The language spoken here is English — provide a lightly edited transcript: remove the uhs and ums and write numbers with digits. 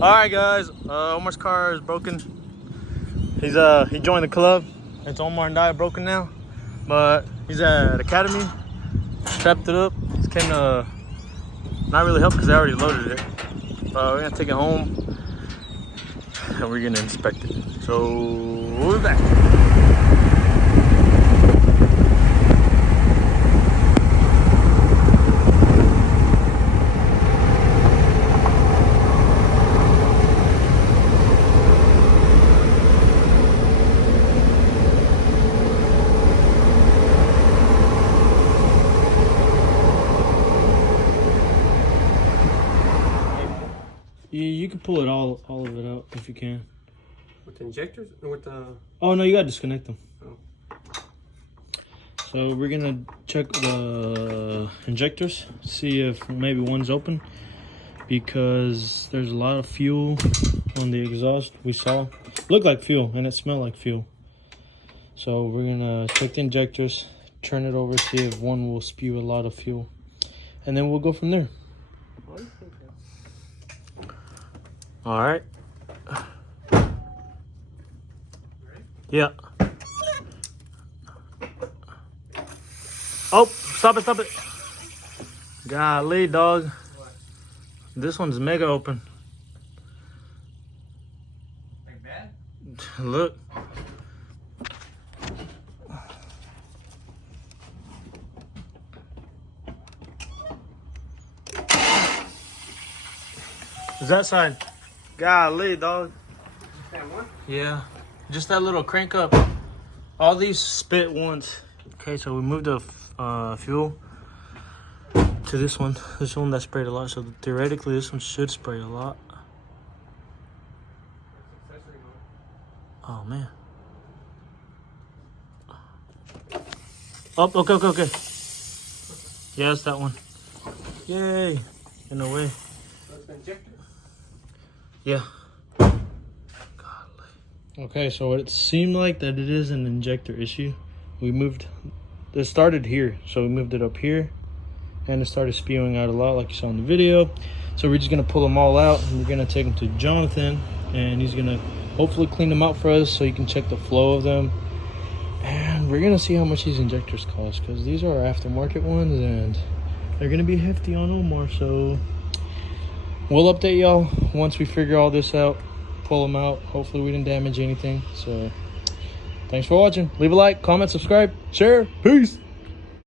All right, guys. Omar's car is broken. He joined the club. It's Omar and I broken now, but he's at Academy. Strapped it up. It's came to not really help because I already loaded it. We're gonna take it home and we're gonna inspect it. So we'll be back. You can pull it all of it out if you can. With the injectors or with the? Oh no, you gotta disconnect them. Oh. So we're gonna check the injectors, see if maybe one's open, because there's a lot of fuel on the exhaust. We saw looked like fuel and it smelled like fuel. So we're gonna check the injectors, turn it over, see if one will spew a lot of fuel, and then we'll go from there. All right. Yeah. Oh, stop it. Golly, dog. What? This one's mega open. Like bad? Look. Is that side? Golly, dog. That one? Yeah. Just that little crank up. All these spit once. Okay, so we moved the fuel to this one. This one that sprayed a lot. So theoretically, this one should spray a lot. Oh, man. Oh, okay. Yeah, it's that one. Yay. In a way. That's the injector? Yeah. Okay, so it seemed like that it is an injector issue. We moved, it started here, so we moved it up here, and it started spewing out a lot like you saw in the video. So we're just gonna pull them all out, and we're gonna take them to Jonathan, and he's gonna hopefully clean them out for us so you can check the flow of them. And we're gonna see how much these injectors cost, because these are our aftermarket ones, and they're gonna be hefty on Omar. So we'll update y'all once we figure all this out, pull them out. Hopefully we didn't damage anything. So thanks for watching. Leave a like, comment, subscribe, share. Peace.